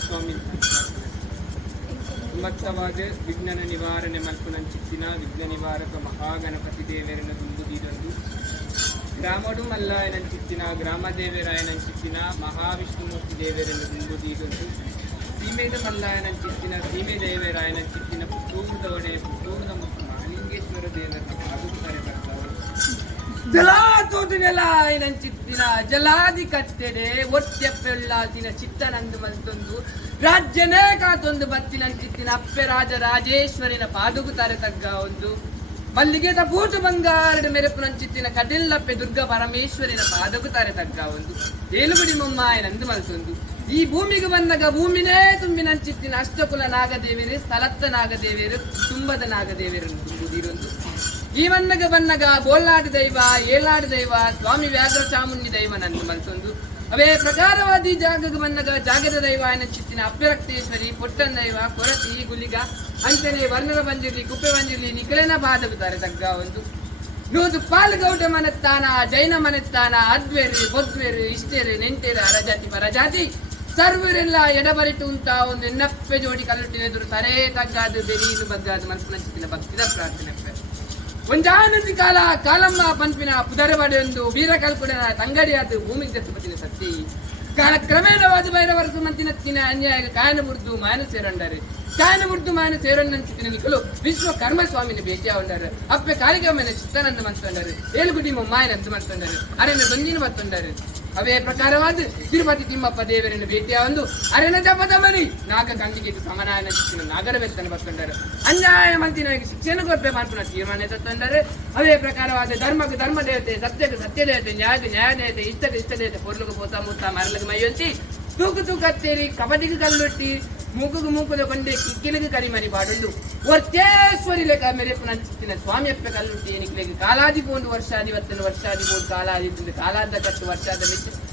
ಸ್ವಾಮಿ ಮತ್ತವಾದ ವಿಜ್ಞಾನ ನಿವಾರಣೆ ಮಲ್ಪುನಂಚಿತ್ತಿನ ವಿಘ್ನ ನಿವಾರಕ ಮಹಾಗಣಪತಿ ದೇವರನ್ನು ತುಂಬುದಿರೊಂದು ಗ್ರಾಮಡು ಮಲ್ಲಾಯನಂಚಿತ್ತಿನ ಗ್ರಾಮದೇವರಾಯನಂಚಿತ್ತಿನ ಮಹಾವಿಷ್ಣುಮೂರ್ತಿ ದೇವರನ್ನು ತುಂಬುದಿರೊಂದು ಸೀಮೆದ ಮಲ್ಲಾಯನಂಚಿತ್ತಿನ ಸೀಮೆ ದೇವರಾಯನಂಚಿತ್ತಿನ ಪುತ್ತೂರದ ಒಡೆಯ ಪುತ್ತೂರದ ಮತ್ತು ಮಹಾಲಿಂಗೇಶ್ವರ ದೇವರನ್ನು ಪಾದುತ್ತಾರೆ ಬರ್ತಾವರು ಜಲಾತೋದಿನೆಲಾಯನಂಚಿತ್ತಿನ ಜಲಾದಿ ಕತ್ತೆಡೆ ಒಟ್ಟೆಪ್ಪೆಳ್ಳಾತಿನ ಚಿತ್ತನಂದು ಮಲ್ತೊಂದು ರಾಜ್ಯನೇ ಕಾತೊಂದು ಬತ್ತಿನಂಚಿತ್ತಿನ ಅಪ್ಪೆ ರಾಜ ರಾಜೇಶ್ವರಿನ ಪಾದುಗುತ್ತಾರೆ ತಗ್ಗ ಒಂದು ಮಲ್ಲಿಗೆದ ಬೂಟು ಬಂಗಾರದ ಮೆರೆಪುನಂಚಿತ್ತಿನ ಕಡಿಲ್ಲಪ್ಪೆ ದುರ್ಗ ಪರಮೇಶ್ವರಿನ ಪಾದಗುತ್ತಾರೆ ತಗ್ಗ ಒಂದು ಏಳುಗುಡಿ ಮೊಮ್ಮಾಯನಂದು ಮಲ್ತೊಂದು ಈ ಭೂಮಿಗೆ ಬಂದಾಗ ಭೂಮಿನೇ ತುಂಬಿನಂಚಿತ್ತಿನ ಅಷ್ಟಕುಲ ನಾಗದೇವಿಯರು ಸ್ಥಳತ್ತ ನಾಗದೇವಿಯರು ತುಂಬದ ನಾಗದೇವಿಯರನ್ನು ತುಂಬುದಿರೊಂದು ಈ ಬನ್ನಗ ಬನ್ನಗ ಬೋಲ್ನಾಡು ದೈವ ಏಳಾಡು ದೈವ ಸ್ವಾಮಿ ವ್ಯಾಘ್ರ ಚಾಮುಂಡಿ ದೈವನನ್ನು ಮಲ್ತೊಂದು ಅವೇ ಪ್ರಕಾರವಾದಿ ಜಾಗಕ್ಕೆ ಬನ್ನಗ ಜಾಗದ ದೈವ ಚಿತ್ತಿನ ಅಪ್ಯರಕ್ತೇಶ್ವರಿ ಪೊಟ್ಟನ್ ದೈವ ಕೊರತಿ ಗುಲಿಗ ಅಂಚನೆ ವರ್ಣದ ಬಂದಿರಲಿ ಕುಪ್ಪೆ ಬಂದಿರಲಿ ನಿಖಿಲನ ಬಾಧಗುತ್ತಾರೆ ತಗ್ಗ ಒಂದು ನೂದು ಪಾಲ್ಗೌಡ ಮನೆತ್ತಾನ ಜೈನ ಮನೆತ್ತಾನ ಅದ್ವೇರು ಬೊದ್ವೇರು ಇಷ್ಟೇರು ನೆಂಟೇರು ಅರಜಾತಿ ಪರಜಾತಿ ಸರ್ವರೆಲ್ಲ ಎಡಬರಿಟು ಉಂಟ ಒಂದು ಎನ್ನಪ್ಪೆ ಜೋಡಿ ಕಲ್ಲುಟ್ಟಿನ ಎದುರು ತರೇ ತಗ್ಗಾದು ಬೆರೀನು ಬಗ್ಗಾದು ಮನಸ್ಸಿನ ಚಿತ್ತಿನ ಭಕ್ತಿದ ಪ್ರಾರ್ಥನೆ ಒಂಜಾನಂದಿ ಕಾಲ ಕಾಲಮ್ಮ ಪಂಪಿನ ಪುದರಬಡೆಯೊಂದು ವೀರಕಲ್ಪುಡನ ತಂಗಡಿಯಾದ ಭೂಮಿ ಜಪ್ಪತಿನ ಸತ್ತಿ ಕಾಲ ಕ್ರಮೇಣವಾದ ಬೈರವರಸು ಮಂತಿನತ್ತಿನ ಅನ್ಯಾಯ ಕಾಯನ ಮುರಿದು ಮಾಯನ ಸೇರೊಂಡರು ಕಾಯನ ಮುರಿದು ಮಾಯನ ಸೇರೊಂಡಂಚಿನ ನಿಖಲು ವಿಶ್ವ ಕರ್ಮ ಸ್ವಾಮಿನ ಭೇಟಿಯ ಉಂಡರು ಅಪ್ಪೆ ಕಾಳಿಗಮ್ಮನ ಚಿತ್ತನಂದು ಮಂತೊಂಡರು ಏಳುಗುಡಿ ಮೊಮ್ಮಾಯನಂದು ಮಂತೊಂಡರು ಅರೆನ ದೊಂದಿನ ಮತ್ತೊಂಡರು ಅವೇ ಪ್ರಕಾರವಾದ ತಿರುಪತಿ ತಿಮ್ಮಪ್ಪ ದೇವರನ್ನು ಭೇಟಿಯ ಒಂದು ಅರೆನ ಜಪದ ಮನಿ ನಾಗ ಗಂಗಿಗೆ ಸಮನಾಯನ ಚಿತ್ತಿನ ನಾಗರ ಬೆತ್ತನ ಬತ್ತೊಂಡರು ಅನ್ಯಾಯ ಮಂತಿನಾಗಿ ಶಿಕ್ಷಣ ಕೊಟ್ಟೆ ಮಾಡ್ಪುನ ತೀರ್ಮಾನ ತತ್ತೊಂಡರು ಅವೇ ಪ್ರಕಾರವಾದ ಧರ್ಮಕ್ಕೆ ಧರ್ಮ ದೇವತೆ ಸತ್ಯಕ್ಕೆ ಸತ್ಯ ದೇವತೆ ನ್ಯಾಯಕ್ಕೆ ನ್ಯಾಯ ದೇವತೆ ಇಷ್ಟಕ್ಕೆ ಇಷ್ಟ ದೇವತೆ ಪೊರ್ಲುಗೆ ಪೋತ ಮೂತ ಮರಲಿಗೆ ಮೈಯೊಂತಿ ತೂಕು ತೂಕತ್ತೇರಿ ಕಬಡಿಗೆ ಕಲ್ಲೊಟ್ಟಿ ಮೂಗುಗೆ ಮೂಕುದ ಕೊಂಡೆ ಕಿಕ್ಕಿಲಿಗೆ ಕರಿಮರಿ ಬಾಡುಂಡು ಒರ್ತೇಶ್ವರಿ ಲೆಕ್ಕ ಮೆರೆಪುನಂಚಿತ್ತಿನ ಸ್ವಾಮಿ ಅಪ್ಪೆ ಕಲ್ಲುಟ್ಟಿ ಏನಿಕ್ಲೆಗೆ ಕಾಲಾದಿ ಪೋಂಡು ವರ್ಷಾದಿ ವತ್ತನು ವರ್ಷಾದಿ ಪೋಂಡು ಕಾಲಾದಿ ಕಾಲಾದ ಕಟ್ಟು ವರ್ಷಾದ ಮೆಚ್ಚು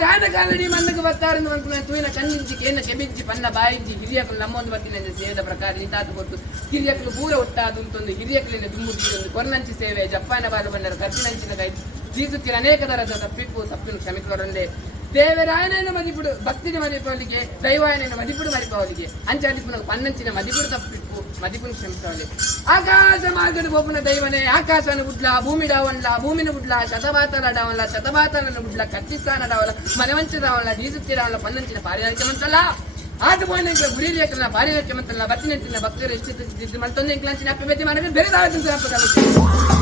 ರಾನ ಕಾಲಡಿ ಮಣ್ಣಗೆ ಬತ್ತಾರಂದು ಅನ್ಕೊಂಡು ತೂಯಿನ ಕಣ್ಣಿಂಚಿ ಕೇನ ಕೆಬಿಂಚಿ ಪನ್ನ ಬಾಯಿಂಚಿ ಹಿರಿಯಕಲು ನಮ್ಮೊಂದು ಬತ್ತಿನ ಸೇವೆದ ಪ್ರಕಾರ ನಿಂತಾತು ಕೊಟ್ಟು ಹಿರಿಯಕಲು ಪೂರ ಒಟ್ಟಾದುಂತೊಂದು ಹಿರಿಯಕಲಿನ ದುಮ್ಮುಡಿಯೊಂದು ಕೊರ್ನಂಚಿ ಸೇವೆ ಜಪ್ಪಾನ ಬಾಲು ಬಂಡರ ಕರ್ಜಿನಂಚಿನ ಕೈ ಜೀಸುತ್ತಿನ ಅನೇಕ ತರದ ತಪ್ಪಿನ ಕ್ಷಮಿಸುವರೊಂದೇ ದೇವರಾಯನನ್ನು ಮದಿಪುಡು ಭಕ್ತಿನ ಮದಿಪವಲಿಗೆ ದೈವಾಯನನ್ನು ಮದಿಪುಡು ಮರಿಪವಲಿಗೆ ಅಂಚಾದಿಪುನ ಪನ್ನಂಚಿನ ಮದಿಪುಡು ತಪ್ಪಿಪ್ಪು ಮದಿಪುನ ಶ್ರಮಿಸವಲಿ ಆಕಾಶ ಮಾರ್ಗದ ಬೋಪುನ ದೈವನೇ ಆಕಾಶನ ಬುಡ್ಲ ಭೂಮಿ ಡಾವನ್ಲ ಭೂಮಿನ ಬುಡ್ಲ ಶತಭಾತನ ಡಾವನ್ಲ ಶತಭಾತನ ಬುಡ್ಲ ಕತ್ತಿಸ್ತಾನ ಡಾವಲ ಮನವಂಚ ಡಾವನ್ಲ ಜೀಸುತ್ತಿರಾವಲ್ಲ ಪನ್ನಂಚಿನ ಪಾರಿಹಾರಿಕೆ ಮಂತಲ್ಲ ಆದ ಪೋಯಿನ ಗುರಿ ರೇಖನ ಪಾರಿಹಾರಿಕೆ ಮಂತಲ್ಲ ಬತ್ತಿನಂಚಿನ ಭಕ್ತರು ಎಷ್ಟು ಮತ್ತೊಂದು ಇಂಕ್ಲಾಂಚಿನ ಅಪ್ಪ ಬೆತ್ತಿ ಮನವೇ ಬೇರೆ